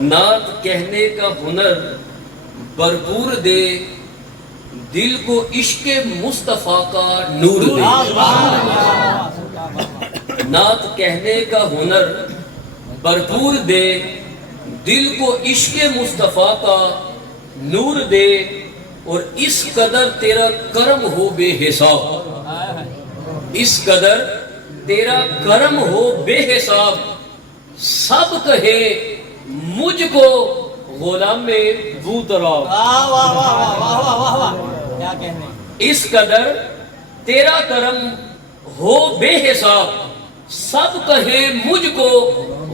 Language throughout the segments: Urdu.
نعت کہنے کا ہنر بھرپور دے، دل کو عشق مصطفیٰ کا نور دے۔ نعت کہنے کا ہنر بھرپور دے، دل کو عشق مصطفیٰ کا نور دے، اور اس قدر تیرا کرم ہو بے حساب، اس قدر تیرا کرم ہو بے حساب، سب کہے مجھ کو غلام بوتراب۔ اس قدر تیرا کرم ہو بے حساب، سب کہے مجھ کو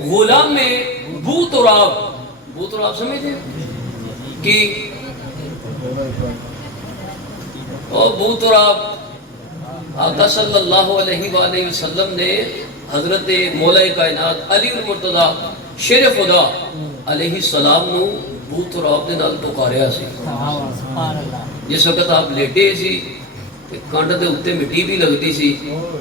غلام بوتراب۔ بوتراب سمجھتے ہیں کہ بوتراب آقا صلی اللہ علیہ وآلہ وسلم نے حضرت مولا کائنات علی المرتضیٰ شیر خدا علیہ السلام نو بوتراب دے نال پکاریا سی۔ جس وقت آپ لیٹے سی کنڈ دے اتے مٹی بھی لگتی سی،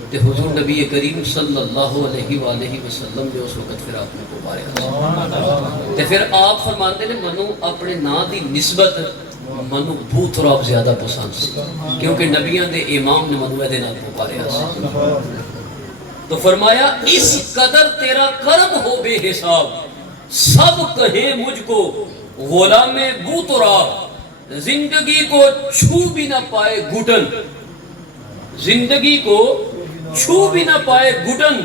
تے حضور نبی کریم صلی اللہ علیہ وآلہ وسلم نے اس وقت پھر آپ نے پکاریا سی۔ تے پھر آپ فرماندے نے منو اپنے نا دی نسبت منو بوتراب زیادہ پسند سی، کیونکہ نبیان دے امام نے منو دے نال پکاریا سی۔ تو فرمایا اس قدر تیرا کرم ہو بے حساب، سب کہے مجھ کو غلام بوتراب۔ زندگی کو چھو بھی نہ پائے گھٹن، زندگی کو چھو بھی نہ پائے گھٹن،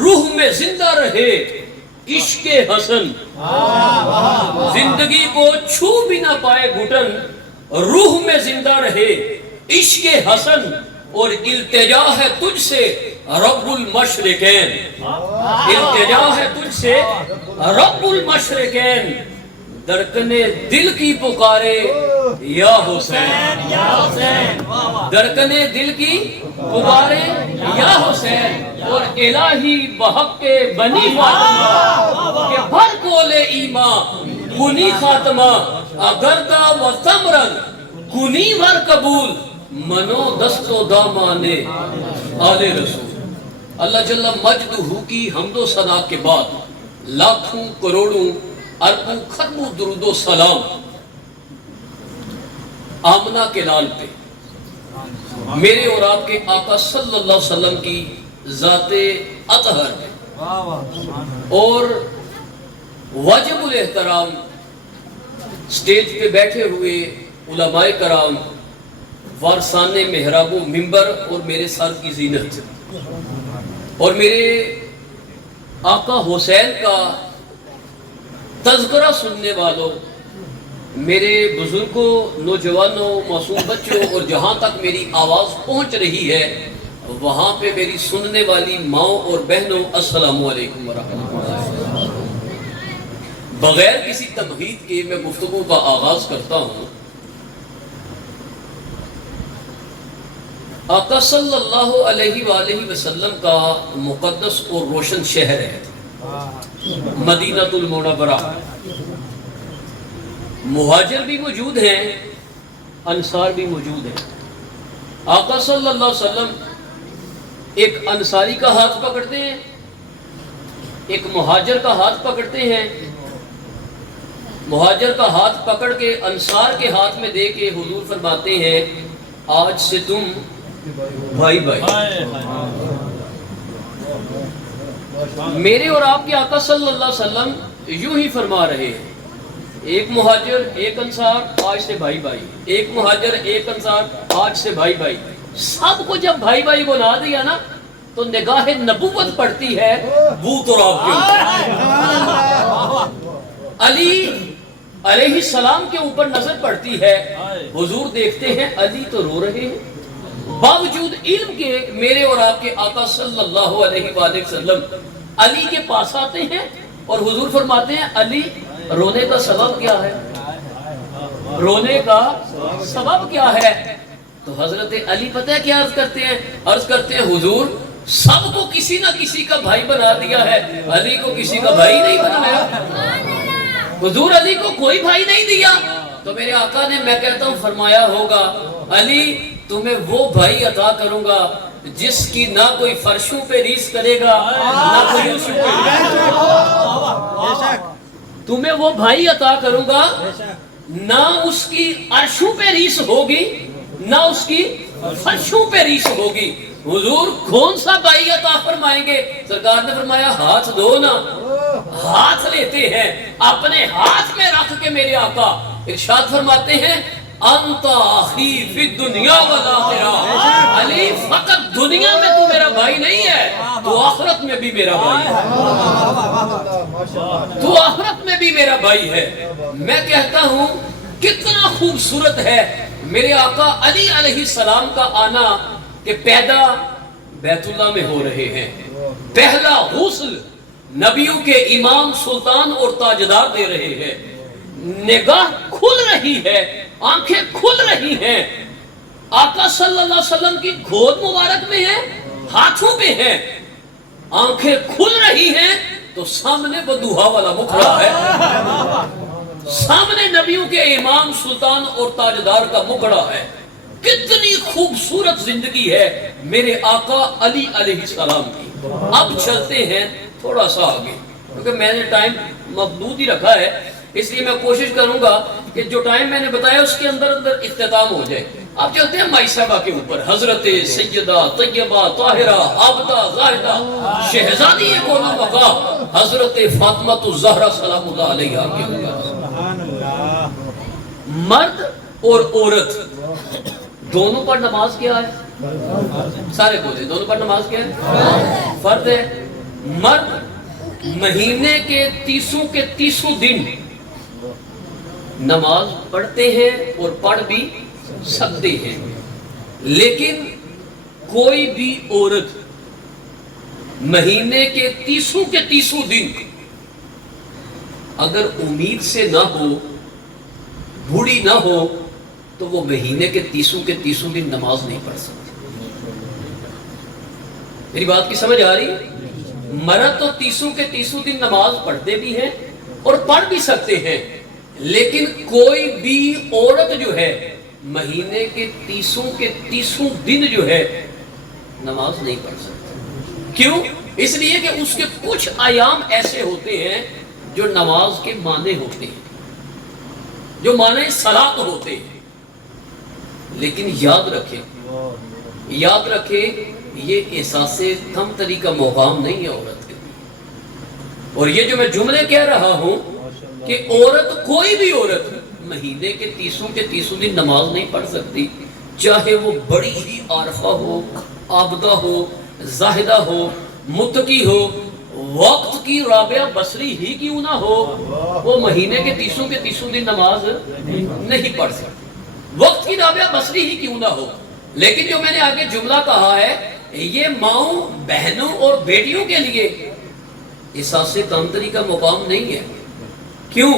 روح میں زندہ رہے عشق حسن۔ زندگی کو چھو بھی نہ پائے گھٹن، روح میں زندہ رہے عشق حسن، اور التجا ہے تجھ سے رب المشرقین، التجا ہے تجھ سے رب المشرقین، دھڑکنے دل کی پکارے یا حسین، دھڑکنے دل کی پکارے یا حسین، اور الہی بحق بنی فاطمہ کہ بھر کولے ایمان کنی خاتمہ، اگر دا و ثمرن کنی ور قبول، منو دست و دامانے آل رسول۔ اللہ جل مجدہ کی حمد و ثنا کے بعد لاکھوں کروڑوں اربوں خربوں درود و سلام آمنہ کے لال پہ، میرے اور آپ کے آقا صلی اللہ علیہ وسلم کی ذات اطہر پہ، اور واجب الاحترام سٹیج پہ بیٹھے ہوئے علماء کرام، وارثان محراب و منبر، اور میرے سر کی زینت، اور میرے آقا حسین کا تذکرہ سننے والوں، میرے بزرگوں، نوجوانوں، معصوم بچوں، اور جہاں تک میری آواز پہنچ رہی ہے وہاں پہ میری سننے والی ماؤں اور بہنوں، السلام علیکم ورحمۃ اللہ۔ بغیر کسی تمہید کے میں گفتگو کا آغاز کرتا ہوں۔ آقا صلی اللہ علیہ وآلہ وسلم کا مقدس اور روشن شہر ہے مدینہ المنورہ۔ مہاجر بھی موجود ہیں، انصار بھی موجود ہیں۔ آقا صلی اللہ علیہ وسلم ایک انصاری کا ہاتھ پکڑتے ہیں، ایک مہاجر کا ہاتھ پکڑتے ہیں، مہاجر کا ہاتھ پکڑ کے انصار کے ہاتھ میں دے کے حضور فرماتے ہیں آج سے تم بھائی بھائی۔ میرے اور آپ کے آقا صلی اللہ علیہ وسلم یوں ہی فرما رہے ہیں، ایک مہاجر ایک انصار آج سے بھائی بھائی، ایک مہاجر ایک انصار آج سے بھائی بھائی۔ سب کو جب بھائی بھائی بنا دیا نا تو نگاہ نبوت پڑتی ہے بوتراب کے اوپر، علی علیہ السلام کے اوپر نظر پڑتی ہے۔ حضور دیکھتے ہیں علی تو رو رہے ہیں، باوجود علم کے میرے اور آپ کے آقا صلی اللہ علیہ وآلہ وسلم علی کے پاس آتے ہیں اور حضور فرماتے ہیں علی رونے کا سبب کیا ہے، رونے کا سبب کیا ہے؟ تو حضرت علی پتہ ہے کیا عرض کرتے ہیں؟ عرض کرتے ہیں حضور سب کو کسی نہ کسی کا بھائی بنا دیا ہے، علی کو کسی کا بھائی نہیں بنایا۔ حضور علی کو کوئی بھائی نہیں دیا، تو میرے آقا نے میں کہتا ہوں فرمایا ہوگا علی تمہیں وہ بھائی عطا کروں گا جس کی نہ کوئی فرشوں پہ ریس کرے گا نہ کوئی تمہیں وہ بھائی عطا کروں گا نہ اس کی عرشوں پہ ریس ہوگی نہ اس کی فرشوں پہ ریس ہوگی. حضور کون سا بھائی عطا فرمائیں گے؟ سرکار نے فرمایا ہاتھ دو نا. ہاتھ لیتے ہیں اپنے ہاتھ میں رکھ کے میرے آقا ارشاد فرماتے ہیں انت اخی فی الدنیا والآخرہ. علی فقط دنیا میں تو میرا بھائی نہیں ہے تو آخرت میں بھی میرا بھائی ہے. تو آخرت میں بھی میرا بھائی ہے. میں کہتا ہوں کتنا خوبصورت ہے میرے آقا علی علیہ السلام کا آنا کہ پیدا بیت اللہ میں ہو رہے ہیں. پہلا غسل نبیوں کے امام سلطان اور تاجدار دے رہے ہیں. نگاہ کھل رہی ہے, آنکھیں کھل رہی ہیں. آقا صلی اللہ علیہ وسلم کی گود مبارک میں ہے, ہاتھوں پہ ہے, آنکھیں کھل رہی ہیں تو سامنے بدوہا والا مکھڑا ہے, سامنے نبیوں کے امام سلطان اور تاجدار کا مکھڑا ہے. کتنی خوبصورت زندگی ہے میرے آقا علی علیہ السلام کی. اب چلتے ہیں تھوڑا سا آگے کیونکہ میں نے ٹائم محدود ہی رکھا ہے, اس لیے میں کوشش کروں گا کہ جو ٹائم میں نے بتایا اس کے اندر اختتام ہو جائے. اب چلتے ہیں مائی صاحبہ کے اوپر. حضرت سیدہ طیبہ طاہرہ عابدہ زاہدہ شہزادی کون بقا حضرت فاطمہ الزہرا سلام اللہ علیہا کے اوپر. مرد اور عورت دونوں پر نماز کیا ہے؟ سارے بولے دونوں پر نماز کیا ہے؟ فرض ہے. مرد مہینے کے 30 دن نماز پڑھتے ہیں اور پڑھ بھی سکتے ہیں, لیکن کوئی بھی عورت مہینے کے 30 دن اگر امید سے نہ ہو, بوڑھی نہ ہو, تو وہ مہینے کے 30 دن نماز نہیں پڑھ سکتی. میری بات کی سمجھ آ رہی؟ مرد تو 30 دن نماز پڑھتے بھی ہیں اور پڑھ بھی سکتے ہیں, لیکن کوئی بھی عورت جو ہے مہینے کے 30 دن جو ہے نماز نہیں پڑھ سکتی. کیوں؟ اس لیے کہ اس کے کچھ ایام ایسے ہوتے ہیں جو نماز کے معنی ہوتے ہیں, جو معنی صلاۃ ہوتے ہیں. لیکن یاد رکھیں یہ احساس کم تری کا مقام نہیں ہے عورت کے لیے. اور یہ جو میں جملے کہہ رہا ہوں کہ عورت, کوئی بھی عورت مہینے کے 30 دن نماز نہیں پڑھ سکتی, چاہے وہ بڑی ہی عارفہ ہو, عابدہ ہو, زاہدہ ہو, متقی ہو, وقت کی رابعہ بصری ہی کیوں نہ ہو, وہ مہینے کے 30 دن نماز نہیں پڑھ سکتی, وقت کی رابعہ بصری ہی کیوں نہ ہو. لیکن جو میں نے آگے جملہ کہا ہے یہ ماؤں, بہنوں اور بیٹیوں کے لیے احساس کمتری کا مقام نہیں ہے. کیوں؟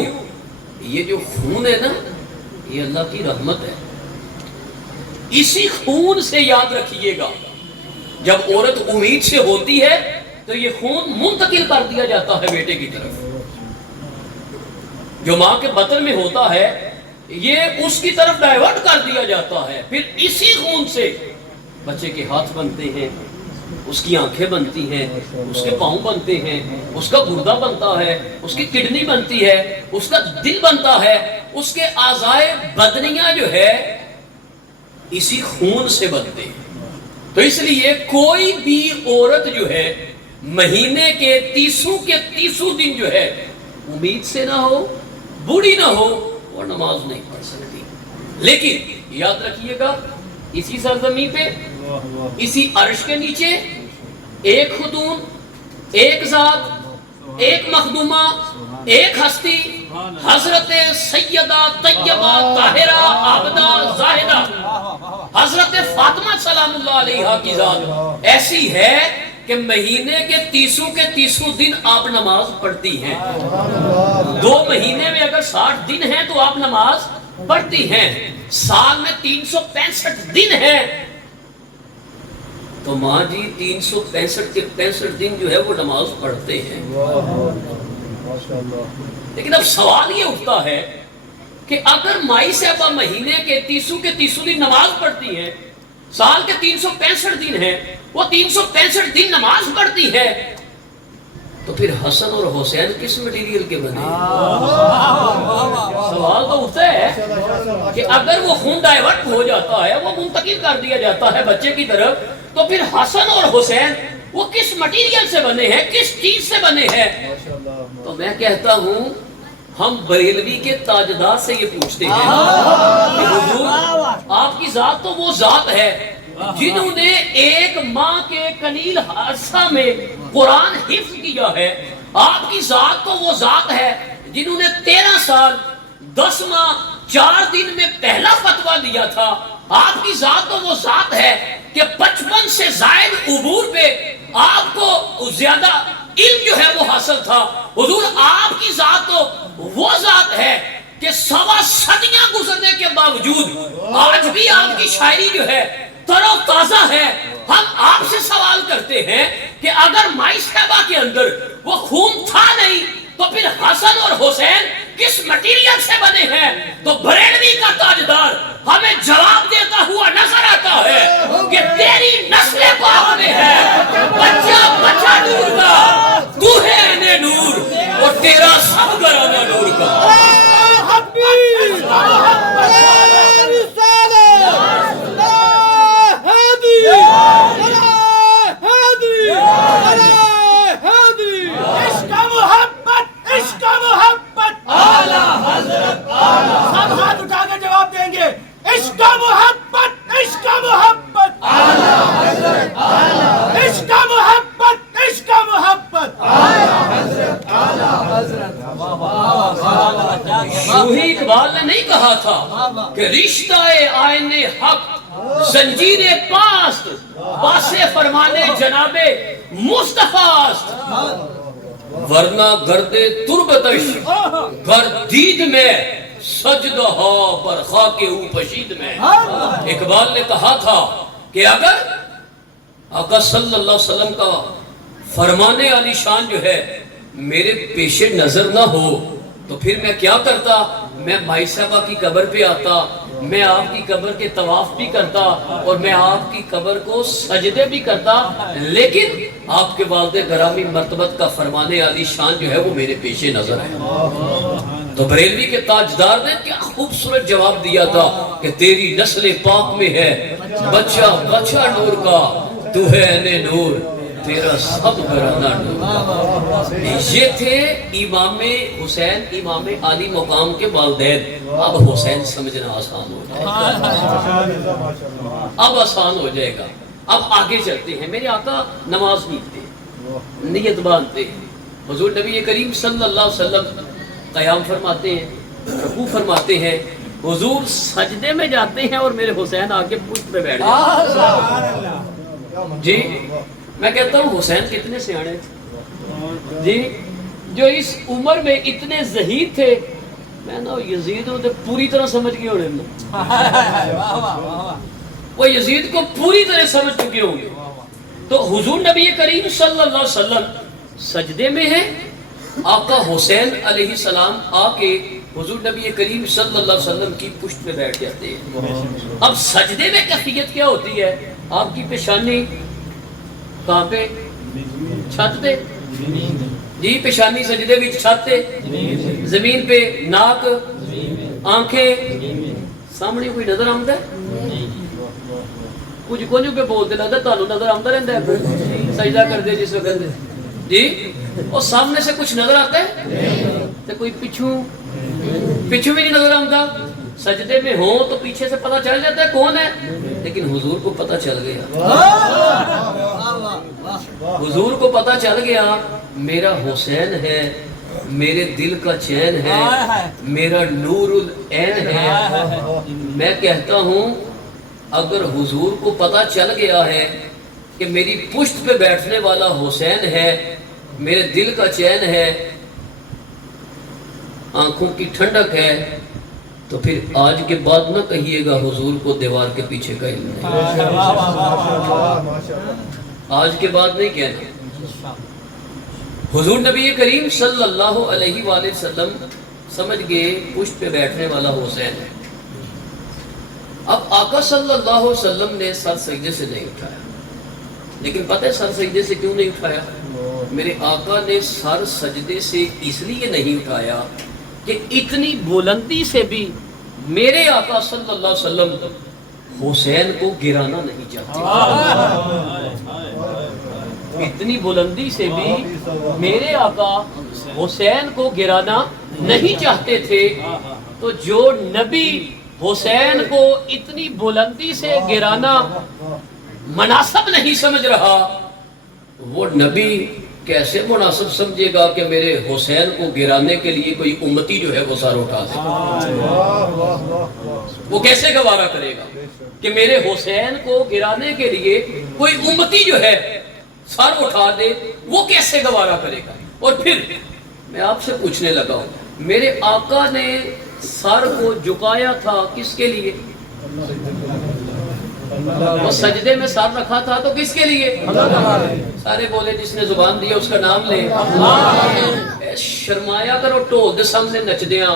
یہ جو خون ہے نا یہ اللہ کی رحمت ہے. اسی خون سے یاد رکھیے گا جب عورت امید سے ہوتی ہے تو یہ خون منتقل کر دیا جاتا ہے بیٹے کی طرف. جو ماں کے بطن میں ہوتا ہے یہ اس کی طرف ڈائیورٹ کر دیا جاتا ہے. پھر اسی خون سے بچے کے ہاتھ بنتے ہیں, اس کی آنکھیں بنتی ہیں, اس کے پاؤں بنتے ہیں, اس کا گردہ بنتا ہے, اس کی کڈنی بنتی ہے, اس کا دل بنتا ہے, اس کے اعضائے بدنیاں جو ہے اسی خون سے بنتے ہیں. تو اس لیے کوئی بھی عورت جو ہے مہینے کے 30 دن جو ہے امید سے نہ ہو, بوڑھی نہ ہو, وہ نماز نہیں پڑھ سکتی. لیکن یاد رکھیے گا اسی سرزمین پہ, اسی عرش کے نیچے ایک خاتون, ایک ذات, ایک مخدومہ, ایک ہستی, حضرت سیدہ طیبہ طاہرہ عابدہ زاہدہ حضرت فاطمہ سلام اللہ علیہا کی ذات ایسی ہے کہ مہینے کے 30 دن آپ نماز پڑھتی ہیں. 2 مہینے میں اگر 60 دن ہیں تو آپ نماز پڑھتی ہیں. سال میں 365 دن ہیں تو ماں جی 365 کے 65 دن جو ہے وہ نماز پڑھتے ہیں. لیکن اب سوال یہ اٹھتا ہے کہ اگر مائی صاحبہ مہینے کے 30 دن نماز پڑھتی ہیں, سال کے 365 دن ہیں, وہ 365 دن نماز پڑھتی ہے, تو پھر حسن اور حسین کس مٹیریل کے بنے؟ سوال تو اٹھتا ہے کہ اگر وہ خون ڈائیورٹ ہو جاتا ہے، وہ منتقل کر دیا جاتا ہے بچے کی طرف، تو پھر حسن اور حسین وہ کس مٹیریل سے بنے ہیں، کس چیز سے بنے ہیں؟ تو میں کہتا ہوں ہم بریلوی کے تاجدار سے یہ پوچھتے ہیں کہ حضور آپ کی ذات تو وہ ذات ہے جنہوں نے ایک ماں کے قلیل عرصہ میں قرآن حفظ کیا ہے، آپ کی ذات تو وہ ذات ہے جنہوں نے 13 سال 10 ماہ 4 دن میں پہلا فتویٰ دیا تھا، آپ کی ذات تو وہ ذات ہے کہ 55 سے زائد عبور پہ آپ کو زیادہ علم جو ہے وہ حاصل تھا۔ حضور آپ کی ذات تو وہ ذات ہے کہ 1.25 صدیاں گزرنے کے باوجود آج بھی آپ کی شاعری جو ہے تر و تازہ ہے۔ ہم آپ سے سوال کرتے ہیں کہ اگر مائی صاحبہ کے اندر وہ خون تھا نہیں تو پھر حسن اور حسین کس مٹیریل سے بنے ہیں؟ تو بریلوی کا تاجدار ہمیں جواب دیتا ہوا نظر آتا ہے کہ تیری نسل پاک میں ہے بچہ بچہ نور کا، تو ہے عین نور اور تیرا سب گھرانہ نور کا۔ یوہی اقبال نے نہیں کہا تھا کہ رشتہ آئین حق زنجیر پاست باسے فرمانے جناب مصطفیٰ است، ورنہ گرد تربتش گردید میں سجدہ پر خاک او پشید میں۔ اقبال نے کہا تھا کہ اگر آقا صلی اللہ علیہ وسلم کا فرمانے علی شان جو ہے میرے پیش نظر نہ ہو تو پھر میں کیا کرتا؟ میں مائی صاحبہ کی قبر پہ آتا، میں آپ کی قبر کے طواف بھی کرتا اور میں آپ کی قبر کو سجدے بھی کرتا، لیکن آپ کے والد گرامی مرتبت کا فرمانے علی شان جو ہے وہ میرے پیش نظر ہے۔ تو بریلوی کے تاجدار نے کیا خوبصورت جواب دیا تھا کہ تیری نسل پاک میں ہے بچہ بچہ نور کا، تو ہے عین نور تیرا سب گھرانہ نور کا۔ یہ تھے امام حسین امام علی مقام کے والدین۔ اب حسین سمجھنا آسان ہو جائے گا، اب آسان ہو جائے گا۔ اب آگے چلتے ہیں۔ میرے آقا نماز نیتے، نیت باندھتے ہیں، حضور نبی کریم صلی اللہ علیہ وسلم قیام فرماتے ہیں، رکوع فرماتے ہیں، حضور سجدے میں جاتے ہیں اور میرے حسین آگے پشت پہ بیٹھ جاتے ہیں۔ جی میں کہتا ہوں حسین کتنے سیانے تھے جی، جو اس عمر میں اتنے زہید تھے۔ میں نا یزید کو پوری طرح سمجھ گئے ہونے میں، وہ یزید کو پوری طرح سمجھ چکے ہوں گے۔ تو حضور نبی کریم صلی اللہ علیہ وسلم سجدے میں ہیں، آقا حسین علیہ السلام آ کے حضور نبی کریم صلی اللہ علیہ وسلم کی پشت پہ بیٹھ جاتے ہیں۔ اب سجدے میں کیفیت کیا ہوتی ہے؟ آپ کی پیشانی کہاں پہ؟ چھت پہ جی، پیشانی سجدے بھی چھت پہ، زمین پہ، ناک آنکھیں سامنے کوئی نظر آمدہ ہے؟ کچھ کونجو کے بولتے لگتا ہے تانوں نظر آمدہ رہتا ہے سجدہ کر دے جس وقت جی، اور سامنے سے کچھ نظر آتا ہے تو کوئی پیچھو بھی نہیں نظر آمدہ۔ سجدے میں ہوں تو پیچھے سے پتہ چل جاتا ہے کون ہے، لیکن حضور کو پتہ چل گیا، حضور کو پتہ چل گیا میرا حسین ہے، میرے دل کا چین ہے، میرا نور العین ہے۔ میں کہتا ہوں اگر حضور کو پتہ چل گیا ہے کہ میری پشت پہ بیٹھنے والا حسین ہے، میرے دل کا چین ہے، آنکھوں کی ٹھنڈک ہے، تو پھر آج کے بعد نہ کہیے گا حضور کو دیوار کے پیچھے کا علم نہیں۔ آج کے بعد نہیں کہنا۔ حضور نبی کریم صلی اللہ علیہ وآلہ وسلم سمجھ گئے پشت پہ بیٹھنے والا حسین ہے۔ اب آقا صلی اللہ علیہ وسلم نے سر سجدے سے نہیں اٹھایا، لیکن پتہ ہے سر سجدے سے کیوں نہیں اٹھایا؟ میرے آقا نے سر سجدے سے اس لیے نہیں اٹھایا کہ اتنی بلندی سے بھی میرے آقا صلی اللہ علیہ وسلم حسین کو گرانا نہیں چاہتے. اتنی بلندی سے بھی میرے آقا حسین کو گرانا نہیں چاہتے تھے. تو جو نبی حسین کو اتنی بلندی سے گرانا مناسب نہیں سمجھ رہا، وہ نبی کیسے مناسب سمجھے گا کہ میرے حسین کو گرانے کے لیے کوئی امتی جو ہے وہ سر اٹھا دے؟ وہ کیسے گوارا کرے گا کہ میرے حسین کو گرانے کے لیے کوئی امتی جو ہے سر اٹھا دے؟ وہ کیسے گوارا کرے گا؟ اور پھر میں آپ سے پوچھنے لگا ہوں، میرے آقا نے سر کو جھکایا تھا کس کے لیے؟ وہ سجدے میں سر رکھا تھا تو کس کے لیے؟ سارے بولے جس نے زبان دیا اس کا نام لے. شرمایا کرو ٹول دے سامنے نچ دیاں،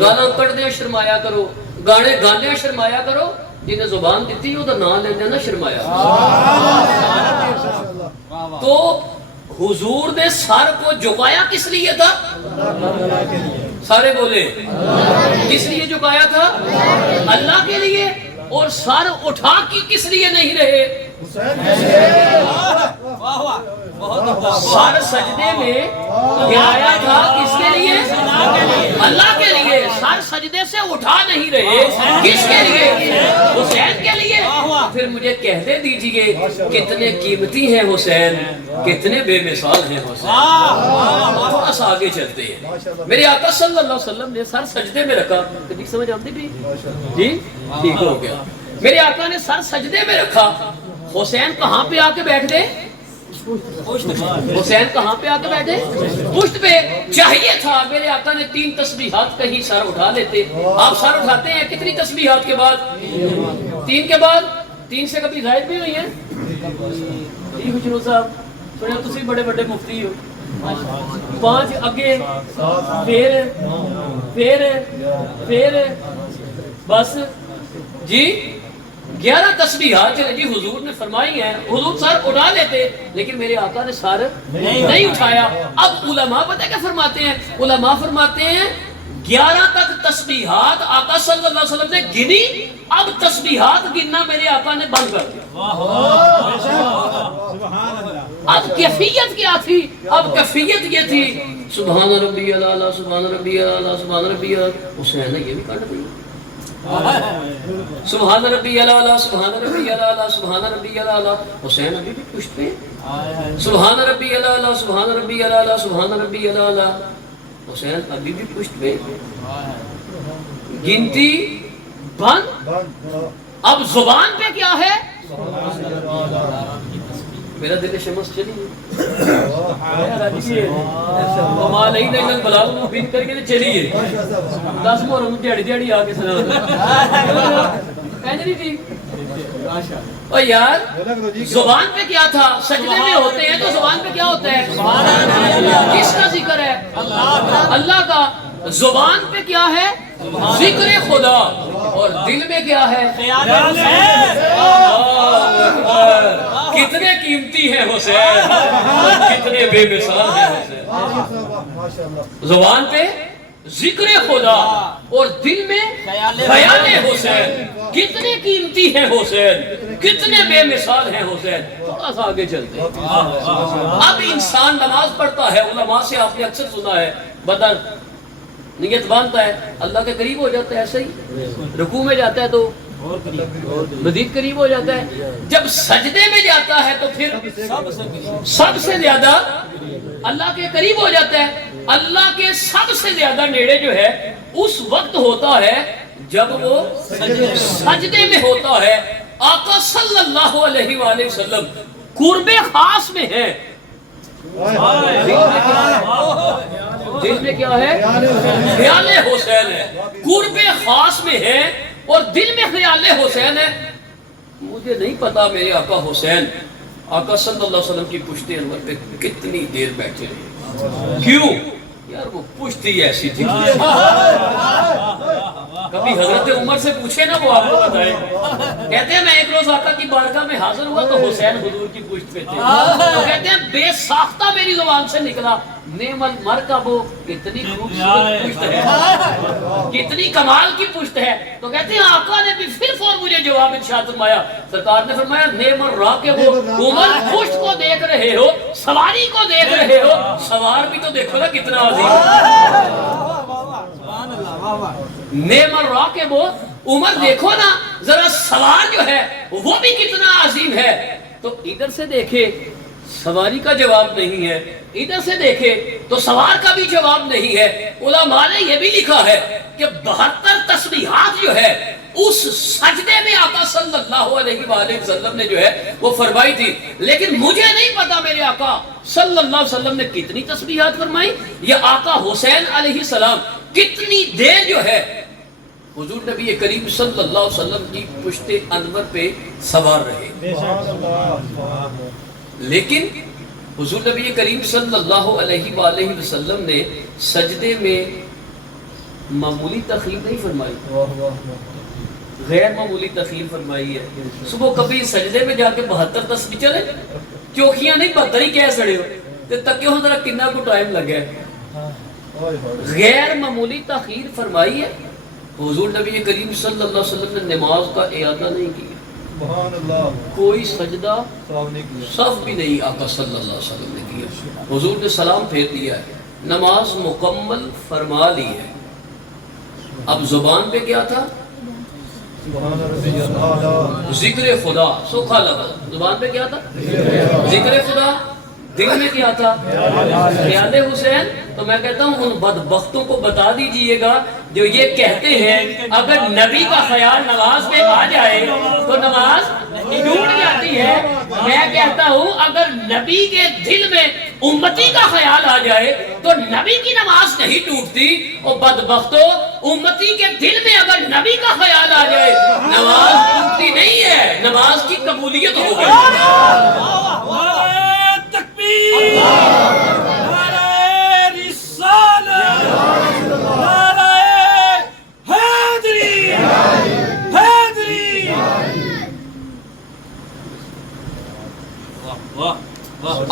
گانا کٹ دیاں شرمایا کرو، گانے گاندیاں شرمایا کرو. جنہیں زبان دیتی وہ تو نام لیندے نا شرمایا. تو حضور نے سر کو جھکایا کس لیے تھا؟ سارے بولے کس لیے جھکایا تھا؟ اللہ کے لیے. اور سر اٹھا کی کس لیے نہیں رہے؟ سر سجدے میں گرایا تھا کس کے لیے؟ اللہ کے لیے. سر سجدے سے اٹھا نہیں رہے کس کے لیے؟ حسین کے لیے. پھر مجھے کہتے دیجئے کتنے قیمتی ہیں حسین، کتنے بے مثال ہیں حسین. تھوڑا سا آگے چلتے ہیں. میرے آقا صلی اللہ علیہ وسلم نے سر سجدے میں رکھا. کدی سمجھ آتی بھی؟ جی ٹھیک ہو گیا. میرے آقا نے سر سجدے میں رکھا. حسین کہاں پہ آ کے بیٹھ گئے؟ حسین کہاں پہ آ کے بیٹھے؟ پشت پہ. چاہیے تھا میرے آقا نے 3 تسبیحات کہیں سر اٹھا لیتے. آپ سر اٹھاتے ہیں کتنی تسبیحات کے بعد؟ 3 کے بعد. 3 سے کبھی زائد بھی ہوئی ہیں؟ جی حجرو صاحب سنیا تسی بڑے بڑے مفتی ہو. 5 اگے پھر بس جی 11 تسبیحات چلے جی حضور نے فرمائی ہیں. حضور سر اٹھا لیتے لیکن میرے آقا نے سر نہیں اٹھایا. اب علماء پتہ کیا فرماتے ہیں؟ علماء فرماتے ہیں 11 تک تسبیحات آقا صلی اللہ علیہ وسلم نے گنی. اب تسبیحات گننا میرے آقا نے بند کر دیا. اب کیفیت کیا تھی؟ اب کیفیت یہ تھی سبحان ربی الاعلی سبحان ربی الاعلی سبحان ربی الاعلی. حسین نے یہ بھی کہا تھا سبحان ربی الاعلی سبحان ربی الاعلی سبحان ربی الاعلی. حسین ابھی بھی پشت پہ سبحان ربی الاعلی سبحان ربی الاعلی سبحان ربی الاعلی. حسین ابھی بھی پشت پہ. گنتی بند. اب زبان پہ کیا ہے؟ میرا دل شمس چلی چلیے 10 محرم دیہڑی دیہڑی آ کے سنا تھی. اور یار زبان پہ کیا تھا؟ سجدے میں ہوتے ہیں تو زبان پہ کیا ہوتا ہے؟ کس کا ذکر ہے؟ اللہ کا. زبان پہ کیا ہے؟ ذکر خدا. اور دل میں کیا ہے؟ کتنے قیمتی ہیں حسین، کتنے بے مثال ہیں حسین. زبان پہ ذکر خدا اور دل میں خیال حسین. کتنے قیمتی ہیں حسین، کتنے بے مثال ہیں حسین. تھوڑا سا آگے چلتے ہیں. اب انسان نماز پڑھتا ہے، علماء سے آپ نے اکثر سنا ہے بدر نیت باندھتا ہے اللہ کے قریب ہو جاتا ہے. ایسے ہی رکوع میں جاتا ہے تو مزید قریب ہو جاتا ہے. جب سجدے میں جاتا ہے تو پھر سب سے زیادہ اللہ کے قریب ہو جاتا ہے. اللہ کے سب سے زیادہ نیڑے جو ہے اس وقت ہوتا ہے جب وہ سجدے میں ہوتا ہے. آقا صلی اللہ علیہ وآلہ وسلم قرب خاص میں ہیں. دل میں کیا ہے؟ خیال حسین ہے. قرب خاص میں ہے اور دل میں خیال حسین ہے. مجھے نہیں پتا میرے آقا حسین آقا صلی اللہ علیہ وسلم کی پشت انور پہ کتنی دیر بیٹھے رہے. کیوں؟ یار وہ پشت ہی ایسی تھی. ابھی حضرت عمر سے پوچھے نا وہ آپ کو بتائے. کہتے ہیں میں ایک روز آقا کی بارگاہ میں حاضر ہوا تو حسین حضور کی پشت پہ تھے. تو کہتے ہیں بے ساختہ میری زبان سے نکلا نعم المرکب، کتنی خوبصورت پشت ہے، کتنی کمال کی پشت ہے. تو کہتے ہیں آقا نے بھی پھر فور مجھے جواب ارشاد فرمایا. سرکار نے فرمایا نعم الراکب، عمر پشت کو دیکھ رہے ہو، سواری کو دیکھ رہے ہو، سوار بھی تو دیکھو نا کتنا عظیم ہے. نعم الراکب، عمر دیکھو نا ذرا سوار جو ہے وہ بھی کتنا عظیم ہے. تو ادھر سے دیکھے سواری کا جواب نہیں ہے، ادھر سے دیکھے تو سوار کا بھی جواب نہیں ہے. علماء نے یہ بھی لکھا ہے کہ 72 تسبیحات جو ہے اس سجدے میں آقا صلی اللہ علیہ وآلہ وسلم نے جو ہے وہ فرمائی تھی. لیکن مجھے نہیں پتا میرے آقا صلی اللہ علیہ وسلم نے کتنی تسبیحات فرمائی، یا آقا حسین علیہ السلام کتنی دیر جو ہے حضور نبی کریم صلی اللہ علیہ وسلم کی پشت انور پہ سوار رہے. لیکن حضور نبی کریم صلی اللہ علیہ وآلہ وسلم نے سجدے میں معمولی تخیل نہیں فرمائی، غیر معمولی تخیل فرمائی ہے. صبح کبھی سجدے میں جا کے 72 تسبیح چلے چوکیاں نہیں 72 ہی کہہ سڑے ہو تے تکیوں ذرا کتنا کو ٹائم لگا ہے. غیر معمولی تخیل فرمائی ہے. حضور نبی کریم صلی اللہ علیہ وسلم نے نماز کا اعادہ نہیں کیا، کوئی سجدہ صف بھی نہیں آقا صلی اللہ علیہ وسلم نے کیا. حضور نے سلام پھیر دیا ہے، نماز مکمل فرما لی ہے. اب زبان پہ کیا تھا؟ ذکر خدا. سوکھا لفظ زبان پہ کیا تھا؟ ذکر خدا. دل میں کیا تھا؟ خیال حسین. تو میں کہتا ہوں ان بدبختوں کو بتا دیجئے گا جو یہ کہتے ہیں اگر نبی کا خیال نماز میں آ جائے تو نماز ٹوٹ جاتی ہے. میں کہتا ہوں اگر نبی کے دل میں امتی کا خیال آ جائے تو نبی کی نماز نہیں ٹوٹتی. اور بدبختوں، امتی کے دل میں اگر نبی کا خیال آ جائے نماز ٹوٹتی نہیں ہے، نماز کی قبولیت ہو گئی.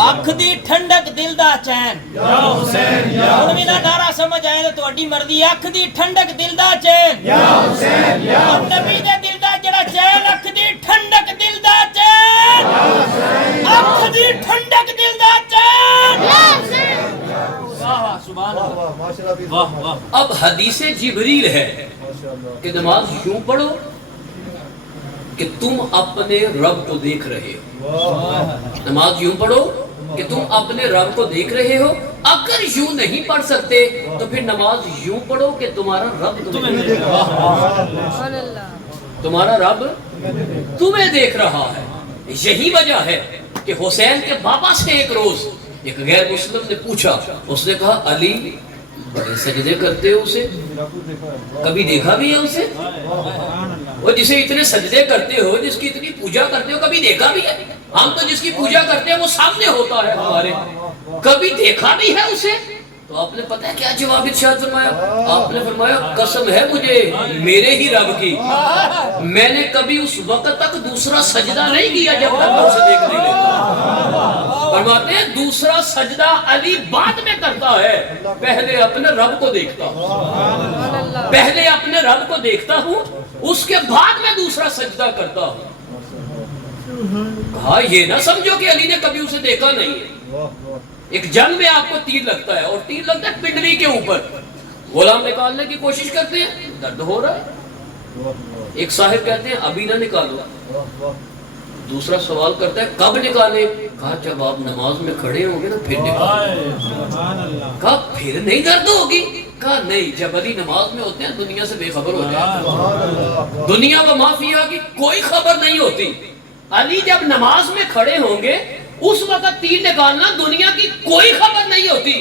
اکھ دی ٹھنڈک دل دا چین. یا حسین یا ہن وی نعرہ سمجھ آئے تے تہاڈی مرضی. اکھ دی ٹھنڈک دل دا چین. یا حسین یا نبی دے دل دا جڑا چین، اکھ دی ٹھنڈک دل دا چین. یا حسین اکھ دی ٹھنڈک دل دا چین. یا حسین واہ سبحان اللہ واہ واہ. اب حدیث جبریل ہے کہ نماز یوں پڑھو کہ تم اپنے رب کو دیکھ رہے ہو. نماز یوں پڑھو کہ تم اپنے رب کو دیکھ رہے ہو. اگر یوں نہیں پڑھ سکتے تو پھر نماز یوں پڑھو کہ تمہارا رب تمہیں دیکھ رہا ہے. تمہارا رب تمہیں دیکھ رہا ہے. یہی وجہ ہے کہ حسین کے بابا سے ایک روز ایک غیر مسلم نے پوچھا. اس نے کہا علی بڑے سجدے کرتے ہو، اسے کبھی دیکھا بھی ہے؟ اسے وہ جسے اتنے سجدے کرتے ہو، جس کی اتنی پوجا کرتے ہو، کبھی دیکھا بھی ہے؟ ہم تو جس کی پوجا کرتے ہیں وہ سامنے ہوتا ہے ہمارے، کبھی دیکھا بھی ہے اسے؟ تو آپ نے پتہ ہے کیا جواب ارشاد فرمایا؟ آپ نے فرمایا قسم ہے مجھے میرے ہی رب کی، میں نے کبھی اس وقت تک دوسرا سجدہ نہیں کیا جب تک میں اسے دیکھ نہیں لیتا. فرماتے ہیں دوسرا سجدہ علی بعد میں کرتا ہے، پہلے اپنے رب کو دیکھتا ہوں، پہلے اپنے رب کو دیکھتا ہوں، اس کے بعد میں دوسرا سجدہ کرتا ہوں. کہا یہ نہ سمجھو کہ علی نے کبھی اسے دیکھا نہیں ہے. ایک جنگ میں آپ کو تیر لگتا ہے اور تیر لگتا ہے پنڈلی کے اوپر، غلام نکالنے کی کوشش کرتے ہیں، درد ہو رہا ہے. ایک صاحب کہتے ہیں ابھی نہ نکالو. دوسرا سوال کرتا ہے کب نکالے؟ کہا جب آپ نماز میں کھڑے ہوں گے نا پھر نکالو. کہا پھر نہیں درد ہوگی؟ کہا نہیں، جب علی نماز میں ہوتے ہیں دنیا سے بے خبر ہو جائے. دنیا و مافیا کی کوئی خبر نہیں ہوتی. علی جب نماز میں کھڑے ہوں گے اس وقت تیر نکالنا دنیا کی کوئی خبر نہیں ہوتی.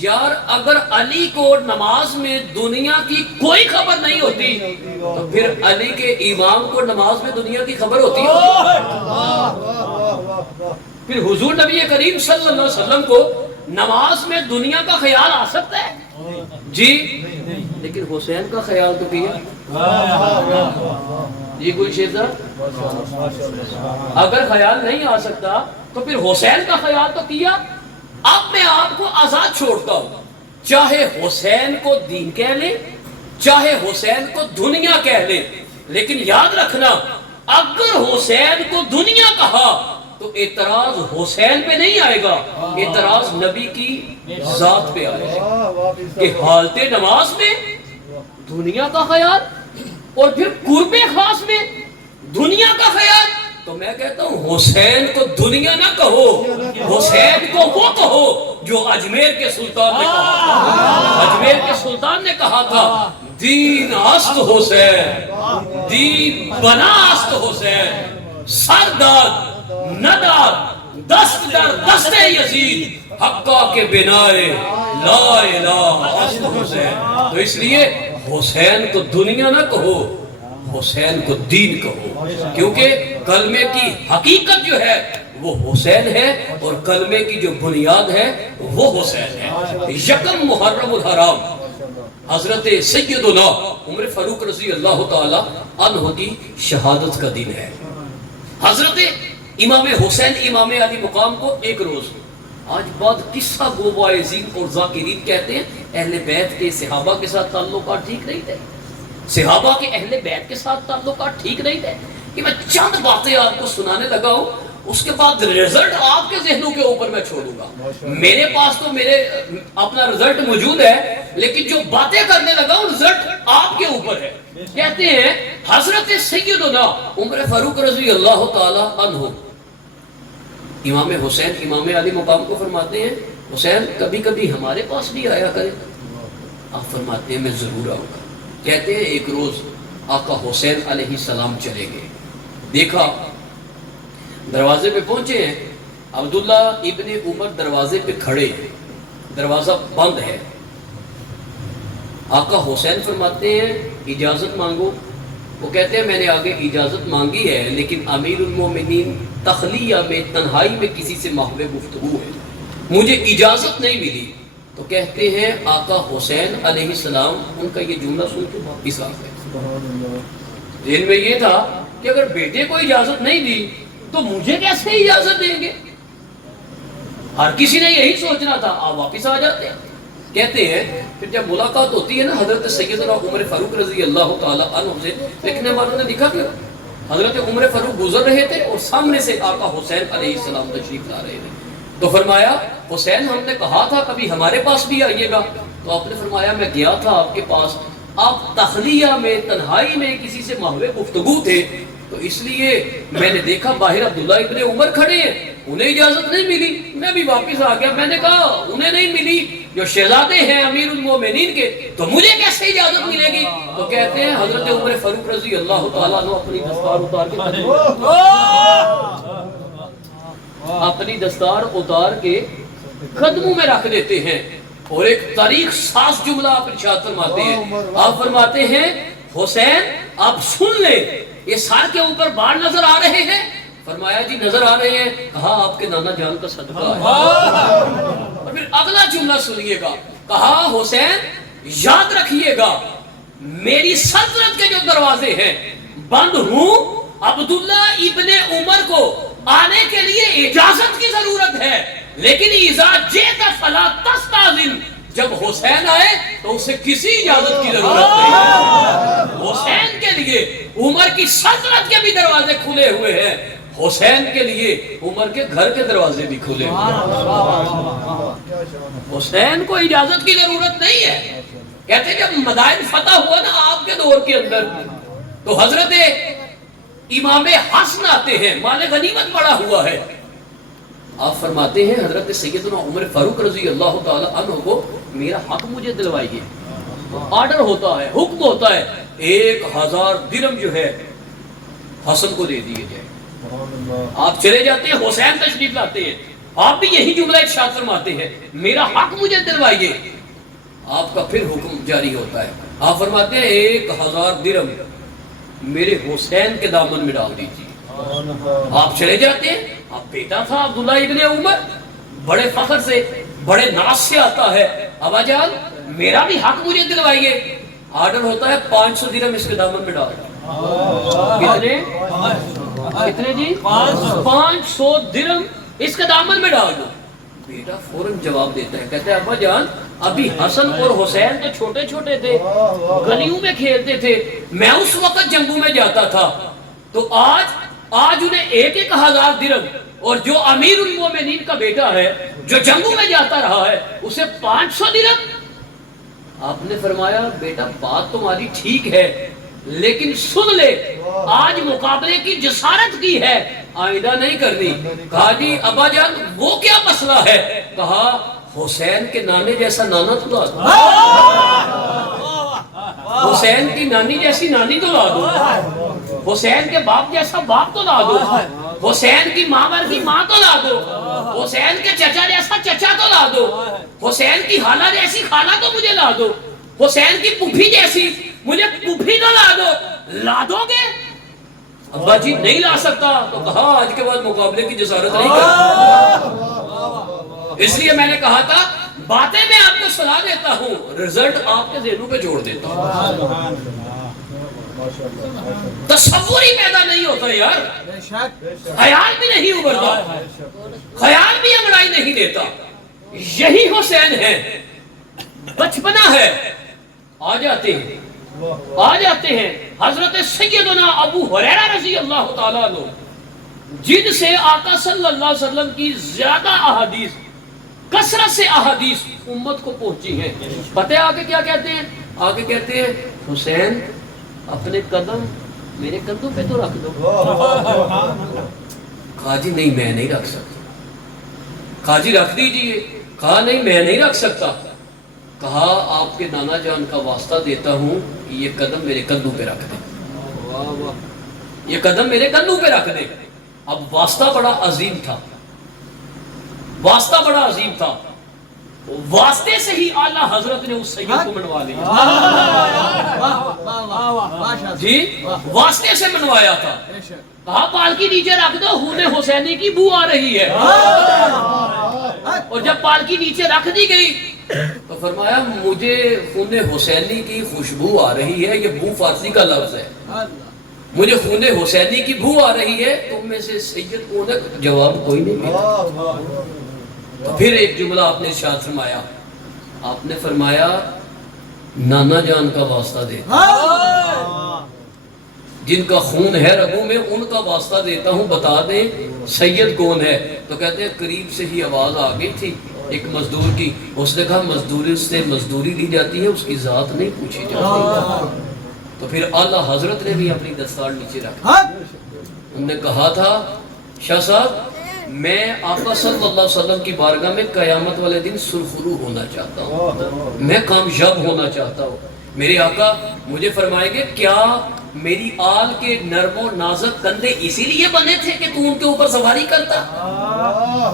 یار اگر علی کو نماز میں دنیا کی کوئی خبر نہیں ہوتی تو پھر علی کے امام کو نماز میں دنیا کی خبر ہوتی ہے؟ پھر حضور نبی کریم صلی اللہ علیہ وسلم کو نماز میں دنیا کا خیال آ سکتا ہے؟ جی لیکن حسین کا خیال تو کیا. یہ کوئی شیخ اگر خیال نہیں آ سکتا تو پھر حسین کا خیال تو کیا. اب میں آپ کو آزاد چھوڑتا ہوں, چاہے حسین کو دین کہہ لے, چاہے حسین کو دنیا کہہ لے, لیکن یاد رکھنا اگر حسین کو دنیا کہا تو اعتراض حسین پہ نہیں آئے گا, اعتراض نبی کی ذات پہ آئے گا کہ حالت نماز میں دنیا کا خیال اور پھر قرب خاص میں دنیا کا خیال. تو میں کہتا ہوں حسین کو دنیا نہ کہو, حسین کو وہ کہو جو اجمیر کے سلطان نے کہا تھا. اجمیر کے سلطان نے کہا تھا دین است حسین, دین بنا است حسین, سرداد نداد دست در دست یزید حقا کے بنائے لا الہ است حسین. تو اس لیے حسین کو دنیا نہ کہو, حسین کو دین کہو, کیونکہ کلمے کی حقیقت جو ہے وہ حسین ہے اور کلمے کی جو بنیاد ہے وہ حسین ہے. یکم محرم الحرام حضرت سیدنا عمر فاروق رضی اللہ تعالی عنہ کی شہادت کا دن ہے. حضرت امام حسین امام علی مقام کو ایک روز, آج بعد قصہ گو واعظین اور ذاکرین کہتے ہیں اہل بیت کے صحابہ کے ساتھ تعلقات ٹھیک نہیں تھے, صحابہ کے اہل بیت کے ساتھ تعلقات ٹھیک نہیں تھے. کہ میں چند باتیں آپ کو سنانے لگا ہوں, اس کے بعد رزلٹ آپ کے ذہنوں کے اوپر میں چھوڑوں گا. میرے پاس تو میرے اپنا رزلٹ موجود ہے, لیکن جو باتیں کرنے لگا ہوں رزلٹ آپ کے اوپر ہے. کہتے ہیں حضرت سیدنا عمر فاروق رضی اللہ تعالی عنہ امام حسین امام علی مقام کو فرماتے ہیں حسین کبھی کبھی ہمارے پاس بھی آیا کرے. آپ فرماتے ہیں میں ضرور آؤں گا. کہتے ہیں ایک روز آقا حسین علیہ السلام چلے گئے, دیکھا دروازے پہ پہنچے ہیں, عبداللہ ابن عمر دروازے پہ کھڑے ہیں, دروازہ بند ہے. آقا حسین فرماتے ہیں اجازت مانگو. وہ کہتے ہیں میں نے آگے اجازت مانگی ہے, لیکن امیر المومنین تخلیہ میں تنہائی میں کسی سے محو گفتگو ہے, مجھے اجازت نہیں ملی. تو کہتے ہیں آقا حسین علیہ السلام ان کا یہ جملہ سن کے واپس آ گئے. ذہن میں یہ تھا کہ اگر بیٹے کو اجازت نہیں دی تو مجھے کیسے اجازت دیں گے, ہر کسی نے یہی سوچنا تھا. آپ واپس آ جاتے ہیں. کہتے ہیں پھر جب ملاقات ہوتی ہے نا حضرت سیدنا عمر فاروق رضی اللہ تعالی عنہ سے, لکھنے والوں نے لکھا کہ حضرت عمر فاروق گزر رہے تھے اور سامنے سے آقا حسین علیہ السلام تشریف لا رہے تھے. تو فرمایا حسین ہم نے کہا تھا کبھی ہمارے پاس بھی آئیے گا. تو آپ نے فرمایا میں گیا تھا آپ کے پاس, آپ تخلیہ میں تنہائی میں کسی سے محو گفتگو تھے, تو اس لیے میں نے دیکھا باہر عبداللہ ابن عمر کھڑے ہیں, انہیں اجازت نہیں ملی, میں بھی واپس آ گیا. میں نے کہا انہیں نہیں ملی جو شہزادے ہیں امیر المومنین کے, تو مجھے کیسے اجازت ملے گی. تو کہتے ہیں حضرت عمر فاروق رضی اللہ تعالیٰ عنہ اپنی دستار اتار کے قدموں میں رکھ دیتے ہیں, اور ایک تاریخ ساز جملہ آپ ارشاد فرماتے ہیں. آپ فرماتے ہیں حسین آپ سن لیں, یہ سار کے اوپر بال نظر آ رہے ہیں. فرمایا جی نظر آ رہے ہیں. کہا آپ کے نانا جان کا صدقہ ہے. اور پھر اگلا جملہ سنیے گا, کہا حسین یاد رکھیے گا میری سلطنت کے جو دروازے ہیں بند ہوں, عبداللہ ابن عمر کو آنے کے لیے اجازت کی ضرورت ہے, لیکن اذا جئت فلا تستاذن, جب حسین آئے تو اسے کسی اجازت کی ضرورت نہیں. حسین کے لیے عمر کی سلطنت کے بھی دروازے کھلے ہوئے ہیں, حسین کے لیے عمر کے گھر کے دروازے بھی کھلے ہوئے ہیں. حسین کو اجازت کی ضرورت نہیں ہے. کہتے ہیں جب مدائن فتح ہوا نا آپ کے دور کے اندر, تو حضرت امام حسن آتے ہیں, مال غنیمت پڑا ہوا ہے. آپ فرماتے ہیں حضرت سیدنا عمر فاروق رضی اللہ تعالی عنہ کو میرا حق مجھے دلوائیے. آرڈر ہوتا ہے, حکم ہوتا ہے, 1000 درہم جو ہے حسن کو دے دیے جائے. آپ چلے جاتے ہیں, حسین تشریف لاتے ہیں, آپ بھی یہی جملہ ارشاد فرماتے ہیں میرا حق مجھے دلوائیے. آپ کا پھر حکم جاری ہوتا ہے. آپ فرماتے ہیں 1000 درہم میرے حسین کے دامن میں ڈال دیجیے. آپ چلے جاتے ہیں. آپ بیٹا تھا عبداللہ ابن عمر, بڑے فخر سے بڑے ناز سے آتا ہے, ابا جان میرا بھی حق مجھے دلوائیے. آرڈر ہوتا ہے 500 درہم اس کے دامن میں ڈال. کتنے جی؟ 500 درہم اس کے دامن میں ڈال دو. بیٹا فوراً جواب دیتا ہے, کہتا ہے ابا جان ابھی حسن اور حسین تو چھوٹے چھوٹے تھے, گلیوں میں کھیلتے تھے, میں اس وقت جنگوں میں جاتا تھا, تو آج انہیں 1,000 درہم, اور جو امیر المومنین کا بیٹا ہے جو جنگوں میں جاتا رہا ہے اسے 500 درہم. آپ نے فرمایا بیٹا بات تمہاری ٹھیک ہے, لیکن سن لے آج مقابلے کی جسارت کی ہے, آئندہ نہیں کرنی. کہا جی ابا جان وہ کیا مسئلہ ہے؟ کہا حسین کے نانے جیسا نانا تو لا دو, حسین کی نانی جیسی نانی تو لا دو, حسین کے باپ جیسا باپ تو لا دو, حسین کی ماں بھر کی ماں تو لا دو, حسین کے چچا جیسا چچا تو لا دو, حسین کی خالہ جیسی خالہ تو مجھے لا دو, حسین کی پھوپھی جیسی مجھے پھوپھی تو لا دو. لا دو گے؟ ابا جی نہیں لا سکتا. تو کہا آج کے بعد مقابلے کی جسارت نہیں کرتا. اس لیے میں نے کہا تھا باتیں میں آپ کو صلاح دیتا ہوں, رزلٹ آپ کے ذہنوں پہ جوڑ دیتا ہوں. تصور ہی پیدا نہیں ہوتا یار, خیال بھی نہیں ابھرتا, خیال بھی انگڑائی نہیں دیتا. یہی حسین ہے, بچپنا ہے. آ جاتے ہیں حضرت سیدنا ابو ہریرہ رضی اللہ تعالیٰ عنہ, جن سے آقا صلی اللہ علیہ وسلم کی زیادہ احادیث, کثرت سے احادیث امت کو پہنچی ہیں. پتہ ہے آگے کیا کہتے ہیں؟ آگے کہتے ہیں حسین اپنے قدم میرے کندھوں پہ تو رکھ دو. کہا جی نہیں میں نہیں رکھ سکتا. کہا جی رکھ دیجئے. کہا نہیں میں نہیں رکھ سکتا. کہا آپ کے نانا جان کا واسطہ دیتا ہوں کہ یہ قدم میرے کندھوں پہ رکھ دیں, یہ قدم میرے کندھوں پہ رکھ دیں. اب واسطہ بڑا عظیم تھا, واسطہ بڑا عظیم تھا. واسطے سے ہی اعلیٰ حضرت نے اس سید کو منوا لیا. جی واسطے سے منوایا تھا. کہا پالکی نیچے رکھ دو, خون حسینی کی بو آ رہی ہے. اور جب پالکی نیچے رکھ دی گئی تو فرمایا مجھے خون حسینی کی خوشبو آ رہی ہے. یہ بو فارسی کا لفظ ہے. مجھے خون حسینی کی بو آ رہی ہے. تم میں سے سید کون ہے؟ جواب کوئی نہیں ملا. تو پھر ایک جملہ آپ نے ارشاد فرمایا, آپ نے فرمایا نانا جان کا واسطہ دے, جن کا خون ہے رگوں میں ان کا واسطہ دیتا ہوں, بتا دیں سید کون ہے. تو کہتے ہیں قریب سے ہی آواز آ گئی تھی ایک مزدور کی. اس نے کہا مزدوری سے مزدوری لی جاتی ہے, اس کی ذات نہیں پوچھی جاتی. تو پھر اعلیٰ حضرت نے بھی اپنی دستار نیچے رکھا. انہوں نے کہا تھا شاہ صاحب میں آقا صلی اللہ علیہ وسلم کی بارگاہ میں قیامت والے دن سرخرو ہونا چاہتا ہوں, میں کامیاب ہونا چاہتا ہوں. میرے آقا مجھے فرمائیں گے کیا میری آل کے نرم و نازک کندھے اسی لیے بنے تھے کہ تو ان کے اوپر سواری کرتا؟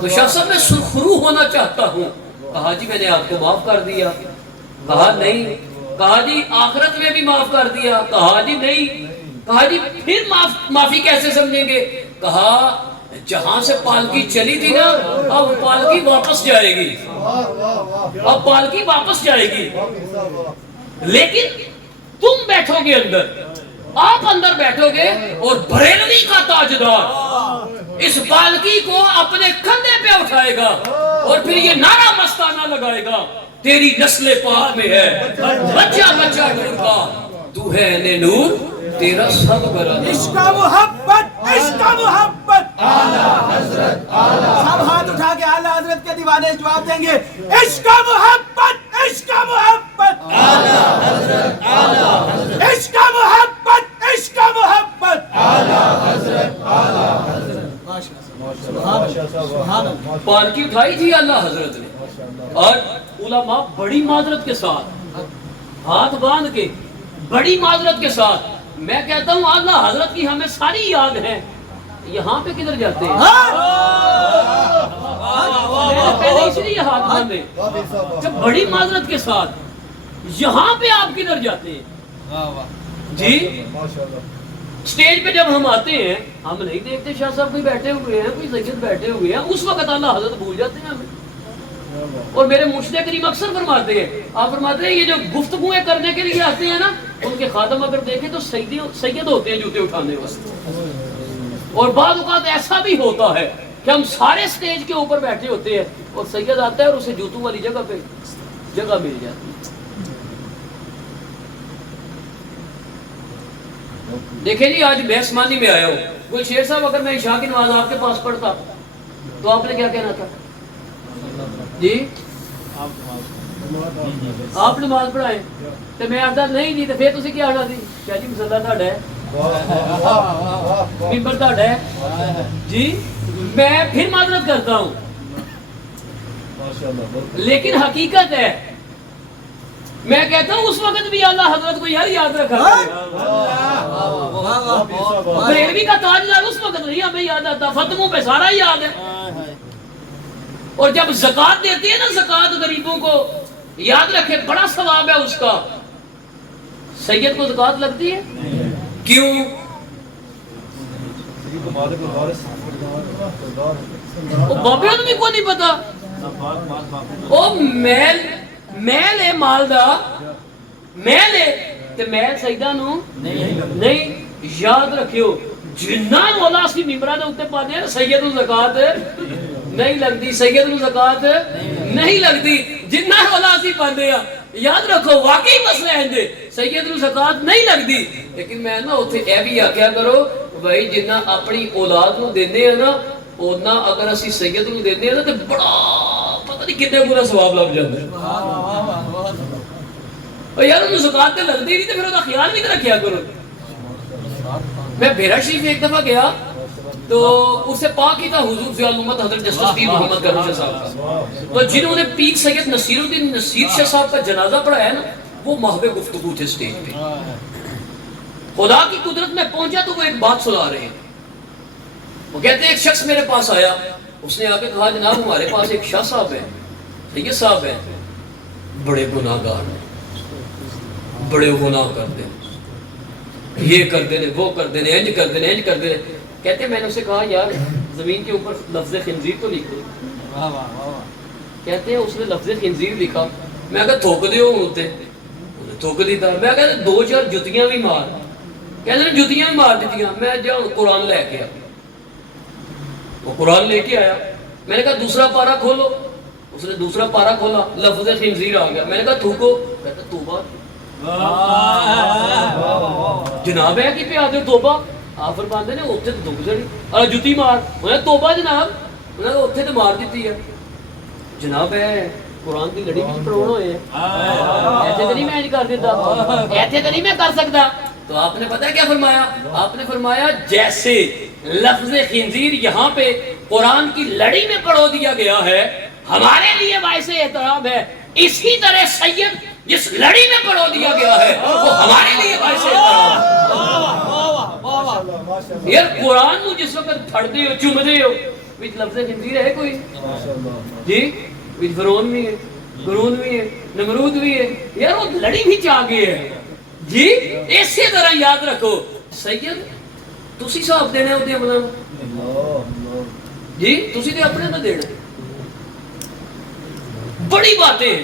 تو شاہ صاحب میں سرخرو ہونا چاہتا ہوں. کہا جی میں نے آپ کو معاف کر دیا. کہا نہیں. کہا جی آخرت میں بھی معاف کر دیا. کہا جی نہیں. کہا جی پھر معافی کیسے سمجھیں گے؟ کہا جہاں سے پالکی چلی تھی نا اب پالکی واپس جائے گی, اب پالکی واپس جائے گی, لیکن تم بیٹھو گے اندر, آپ اندر بیٹھو گے اور بریلوی کا تاجدار اس پالکی کو اپنے کندھے پہ اٹھائے گا اور پھر یہ نعرہ مستانہ لگائے گا تیری نسل پاک میں ہے بچہ بچہ نور کا, تو ہے نے نور تیرا سب برا. عشق محبت عشق محبت اعلیٰ حضرت سب ہاتھ اٹھا کے اعلیٰ حضرت کے دیوانے جواب دیں گے. عشق محبت عشق محبت اعلیٰ حضرت عشق محبت عشق محبت اعلیٰ حضرت. پالکی اٹھائی تھی اللہ حضرت نے اور علماء بڑی معذرت کے ساتھ ہاتھ باندھ کے بڑی معذرت کے ساتھ, میں کہتا ہوں اللہ حضرت کی ہمیں ساری یاد ہے, یہاں پہ کدھر جاتے ہیں؟ پہلے اس لیے ہاتھ باندھے کہ بڑی معذرت کے ساتھ یہاں پہ آپ کدھر جاتے ہیں؟ جی سٹیج پہ جب ہم آتے ہیں ہم نہیں دیکھتے شاہ صاحب کوئی بیٹھے ہوئے ہیں, کوئی سید بیٹھے ہوئے ہیں, اس وقت اللہ حضرت بھول جاتے ہیں ہمیں. اور میرے مرشد کریم اکثر فرماتے ہیں، آپ فرماتے ہیں یہ جو گفتگویں کرنے کے لیے آتے ہیں نا، ان کے خادم اگر دیکھیں تو سید ہوتے ہیں جوتے اٹھانے واسطے. اور بعض اوقات ایسا بھی ہوتا ہے کہ ہم سارے سٹیج کے اوپر بیٹھے ہوتے ہیں اور سید آتا ہے اور اسے جوتوں والی جگہ پہ جگہ مل جاتی ہے. دیکھیں جی آج بیسمانی میں آیا ہوں. گل شیر صاحب اگر میں عشاء کی نماز آپ کے پاس پڑھتا تو آپ نے کیا کہنا تھا؟ جی آپ نماز پڑھائیں تو میں آتا نہیں جی، تو پھر تسی کیا آنا سی؟ کیا جی مسلح تہاڈا ہے، ممبر تہاڈا ہے جی. میں پھر معذرت کرتا ہوں، لیکن حقیقت ہے میں کہتا ہوں اس وقت بھی اعلیٰ حضرت کو یار یاد رکھا بریلوی کا تاجدار اس وقت نہیں ہمیں یاد آتا، فتموں پہ سارا یاد ہے. اور جب زکوٰۃ دیتے ہیں نا، زکوٰۃ غریبوں کو یاد رکھے بڑا ثواب ہے اس کا. سید کو زکوٰۃ لگتی ہے کیوں؟ بابے بھی کو نہیں پتا. او میل ہے مال دا، میل ہے تے میل سیدہ نو نہیں. یاد رکھیو جنہ مولا سی ممبراں دے اوتے پاندے ہیں سید نو زکوٰۃ نہیں لگتی، سید نو زکوٰۃ نہیں لگتی. جنہ مولا سی پاندے ہیں یاد رکھو واقعی مسئلہ ہے دے سید نو زکوٰۃ نہیں لگتی. لیکن میں نا اوتھے اے بھی آکھیا کرو بھائی جنہ اپنی اولاد نو دیندے ہیں نا، اونا اگر اسی سید نو دیندے ہیں نا تے بڑا پتہ نہیں کتنے گنا ثواب لگ جاندا ہے. اور یار انہوں زکوٰۃ تے لگدی نہیں تے پھر اودا خیال بھی تے رکھیا کرو. میں بیرا شریف ایک دفعہ گیا تو اسے پاک ہی تھا حضور ضیاء الامت حضرت جسٹس پیر محمد کرم شاہ صاحب کا. تو جنہوں نے پیر سید نصیر الدین نصیر شاہ صاحب کا جنازہ پڑھایا نا، وہ محو گفتگو تھے سٹیج پہ. خدا کی قدرت میں پہنچا تو وہ ایک بات سنا رہے ہیں. وہ کہتے ہیں ایک شخص میرے پاس آیا، اس نے آ کے کہا جناب ہمارے پاس ایک شاہ صاحب ہے، سید صاحب ہیں، بڑے گناہ گار ہیں، بڑے گناہ کرتے ہیں، یہ کرتے ہیں وہ کرتے ہیں، انج کرتے ہیں انج کرتے ہیں. کہتے ہیں میں نے اسے کہا یار زمین کے اوپر لفظ خنزیر تو لکھو. کہتے ہیں اس نے لفظ خنزیر لکھا. میں کہا تھوک دیو ہوتے انہیں تھوک دیتا. میں کہا دو چار جتیاں بھی مار. کہتے ہیں جتیاں بھی مار دیتیاں. میں جاؤ قرآن لے کے آیا. وہ قرآن لے کے آیا. میں نے کہا دوسرا پارہ کھولو. اس نے دوسرا پارہ کھولا، لفظ خنزیر آ گیا. میں نے کہا تھوکو. کہتا توبہ. جناب ہے کہ پہ آتے توبہ. آپ فرماندے نے اوتھے تے دھک جڑی جُتی مار. انہیں توبہ جناب. انہیں اوتھے تے مار دیتی ہے. جناب ہے قرآن کی لڑی بھی پڑھونا ہوئے ہیں، ایسے تو نہیں میں کر دیتا، ایسے تو نہیں میں کر سکتا. تو آپ نے پتہ ہے کیا فرمایا؟ آپ نے فرمایا جیسے لفظ خنزیر یہاں پہ قرآن کی لڑی میں پڑھو دیا گیا ہے، ہمارے لیے باعث احترام ہے، اسی طرح سید جس لڑی میں پڑھو دیا گیا ہے وہ ہمارے لیے باعث احترام ہے. یار قرآن کو جس وقت پڑھتے ہو چومتے ہو وچ لفظ خنزیر ہے کوئی جی؟ وچ فرعون بھی ہے، قرون بھی ہے، نمرود بھی ہے. یار وہ لڑی بھی چاہ گئے ہے جی. اسی طرح یاد رکھو سید تسی صاحب دینے ہوتے ہیں بنا جی، تسی دے اپنے نہ دینا. بڑی باتیں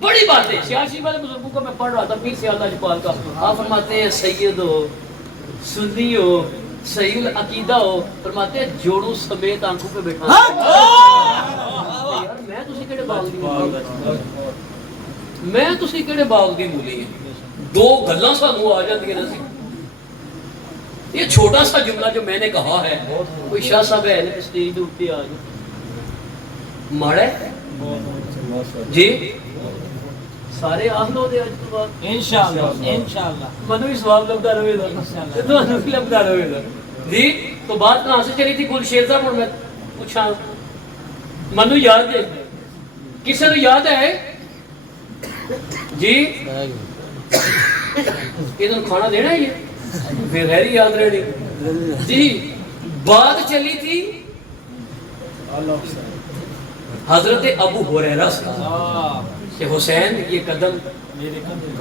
بڑی باتیں. سیاسی والے بزرگوں کا میں پڑھ رہا تھا پیر سیاللہ اجپال کا. آپ فرماتے ہیں سید ہو، سنی ہو، صحیح العقیدہ ہو، فرماتے ہیں جوڑوں سمیت آنکھوں پہ بیٹھا. یار میں تسی کیڑے باغ دی میں تسی کیڑے باغ دی مولی ہیں. دو گلاں سانوں آ جاندیاں نا. یہ چھوٹا سا جملہ جو میں نے کہا ہے، کوئی شاہ صاحب ہے نے اسٹیج دے اوپر آ جائے ماڑا ہے جی. سارے آخ لو دے اج تو بعد انشاءاللہ منو بھی ثواب لبدا رہے گا، تانوں بھی لبدا رہے گا جی. تو بات کہاں سے چلی تھی؟ گل شیر صاحب میں پوچھا منو یاد ہے؟ کسی نے یاد ہے جی؟ ادھر کھانا دینا ہی ہے پھر غیر یاد رہنی جی. بات چلی تھی حضرت ابو ہریرہ سے کہ حسین یہ قدم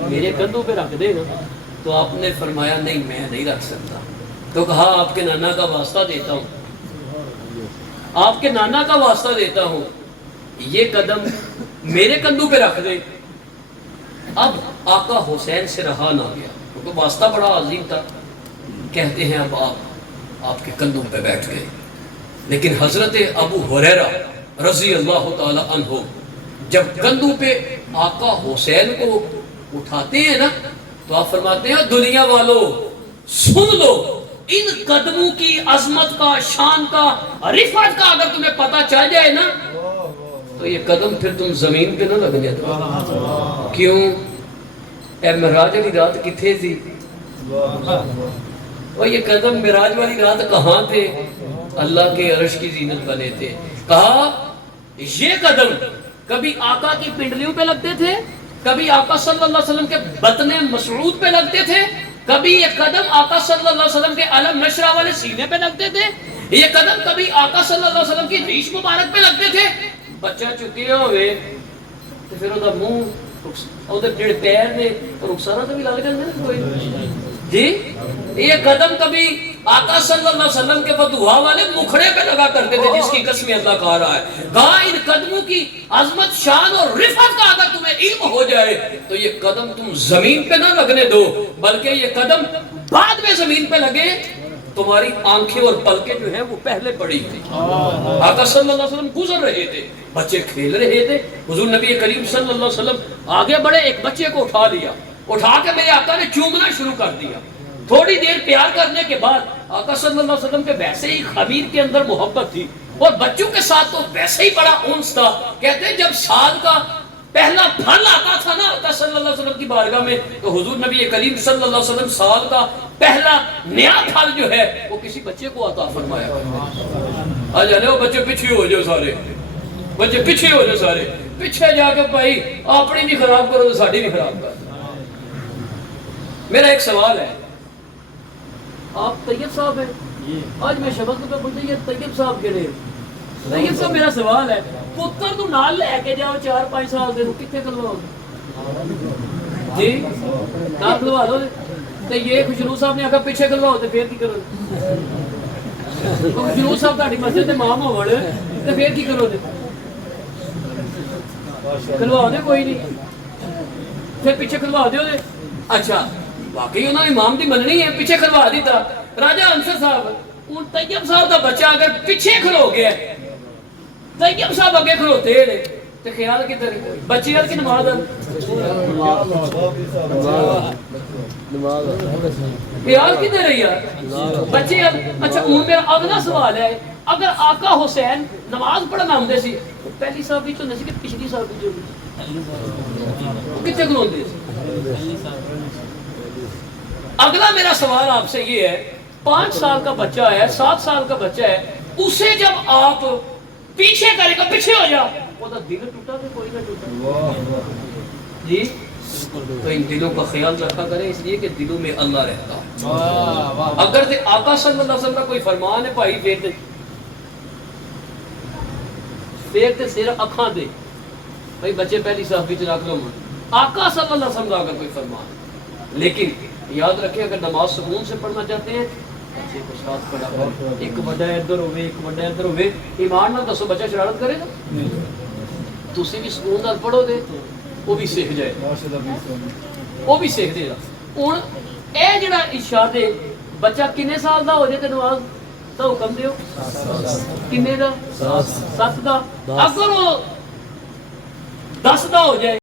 میرے کندھوں پہ رکھ دے نا. تو آپ نے فرمایا نہیں میں نہیں رکھ سکتا. تو کہا آپ کے نانا کا واسطہ دیتا ہوں، آپ کے نانا کا واسطہ دیتا ہوں. یہ قدم میرے کندھوں پہ رکھ دے. اب آقا حسین سے رہا نہ گیا کیونکہ واسطہ بڑا عظیم تھا. کہتے ہیں اب آپ کے کندھوں پہ بیٹھ گئے. لیکن حضرت ابو ہریرہ رضی اللہ تعالی عنہ جب کندھوں پہ آقا حسین کو اٹھاتے ہیں نا تو آپ فرماتے ہیں دنیا والوں سن لو ان قدموں کی عظمت کا شان کا رفعت کا اگر تمہیں پتہ چل جائے نا تو یہ قدم پھر تم زمین پہ نہ لگنے دو. کیوں؟ اے معراج والی رات کتھے تھی؟ اور یہ قدم معراج والی رات کہاں تھے؟ اللہ کے عرش کی زینت بنے تھے. کہا یہ قدم کبھی آقا کی پنڈلیوں پہ لگتے تھے, کبھی آقا صلی اللہ علیہ وسلم کے بطن مسعود پہ لگتے تھے, کبھی یہ قدم آقا صلی اللہ علیہ وسلم کے علم نشرہ والے سینے پہ لگتے تھے, یہ قدم کبھی آقا صلی اللہ علیہ وسلم کی ریش مبارک پہ لگتے تھے. بچہ چکے ہوئے تو پھر وہ منہ اور جڑے پیر نے رخسارا تو بھی لگ جاندے نا کوئی جی. یہ قدم کبھی آقا صلی اللہ علیہ وسلم کے بدعا والے مکھڑے پہ لگا کرتے تھے جس کی قسم اللہ کہہ رہا ہے. کہا ان قدموں کی عظمت شان اور رفعت کا اگر تمہیں علم ہو جائے تو یہ قدم تم زمین پہ نہ لگنے دو بلکہ یہ قدم بعد میں زمین پہ لگے. تمہاری آنکھیں اور پلکیں جو ہیں وہ پہلے پڑی تھی. آقا صلی اللہ علیہ وسلم گزر رہے تھے, بچے کھیل رہے تھے, حضور نبی کریم صلی اللہ علیہ وسلم آگے بڑھے, ایک بچے کو اٹھا لیا, اٹھا کے میرے آقا نے چومنا شروع کر دیا. تھوڑی دیر پیار کرنے کے بعد آقا صلی اللہ علیہ وسلم کے ویسے ہی خمیر کے اندر محبت تھی اور بچوں کے ساتھ تو ویسے ہی بڑا انس تھا. کہتے ہیں جب سال کا پہلا پھل آتا تھا نا آقا صلی اللہ علیہ وسلم کی بارگاہ میں تو حضور نبی کریم صلی اللہ علیہ وسلم سال کا پہلا نیا پھل جو ہے وہ کسی بچے کو عطا فرمایا. آ جانے وہ بچے پیچھے ہو جاؤ, سارے بچے پیچھے ہو جاؤ, سارے پیچھے جا کے بھائی اپنی بھی خراب کرو تو ساڈی بھی خراب کر. میرا ایک سوال ہے, آپ طیب صاحب ہیں, آج میں شبت پہ پوچھتے ہیں طیب صاحب کے لیے. طیب صاحب میرا سوال ہے, پتر تو نال لے کے جاؤ 4-5 سال دے کتنے کلواؤ جی؟ نال کلوا دو. تو یہ خشنو صاحب نے آخر پیچھے کلواؤ تو پھر کی کرو؟ خشنو صاحب تاری مسجد کے امام ہو تو پھر کی کرو؟ کلواؤ دے کوئی نہیں, پھر پیچھے کلوا دیو دے. اچھا واقعی انہوں نے امام دی مننی ہے, پیچھے کھلوا دیتا. راجہ انصر صاحب ان طیب صاحب دا بچہ اگر پیچھے کھلو گیا, طیب صاحب اگے کھلوتے ہیں تو خیال کدھر بچے کی نماز خیال کدھر ہے یار بچے. اچھا ہوں میرا اگلا سوال ہے, اگر آقا حسین نماز پڑھنا آتے سی پہلی صاحب بھی ہوتے کہ پچھلی صاحب بھی کتنے کھلوتے سی؟ اگلا میرا سوال آپ سے یہ ہے, 5 سال کا بچہ ہے, 7 سال کا بچہ ہے, اسے جب آپ پیچھے کرے گا پیچھے ہو جا وہ تو دل ٹوٹا تو کوئی نہ ٹوٹا جی. تو ان دلوں کا خیال رکھا کریں اس لیے کہ دلوں میں اللہ رہتا ہے. اگر آقا صلی اللہ علیہ وسلم کا کوئی فرمان ہے بھائی دیکھ تے سیر اکھاں دے بھائی بچے پہلی صحابی چ رکھ لو, آقا صلی اللہ علیہ وسلم کا اگر کوئی فرمان ہے. لیکن یاد رکھیں اگر نماز سکون سے پڑھنا چاہتے ہیں بچے کو ساتھ پڑھا کریں, ایک بڑا ادھر ہوئے ایک بڑا ادھر ہوئے. ایمان نہ دسو بچہ شرارت کرے گا, تسی بھی سکون نال پڑھو گے وہ بھی سیکھ جائے, وہ بھی سیکھ دے گا. ہوں اے جڑا ارشاد ہے بچہ کنے سال دا ہو جائے تے نماز دا حکم دیو کنے دا 7 دا, اگر وہ 10 دا ہو جائے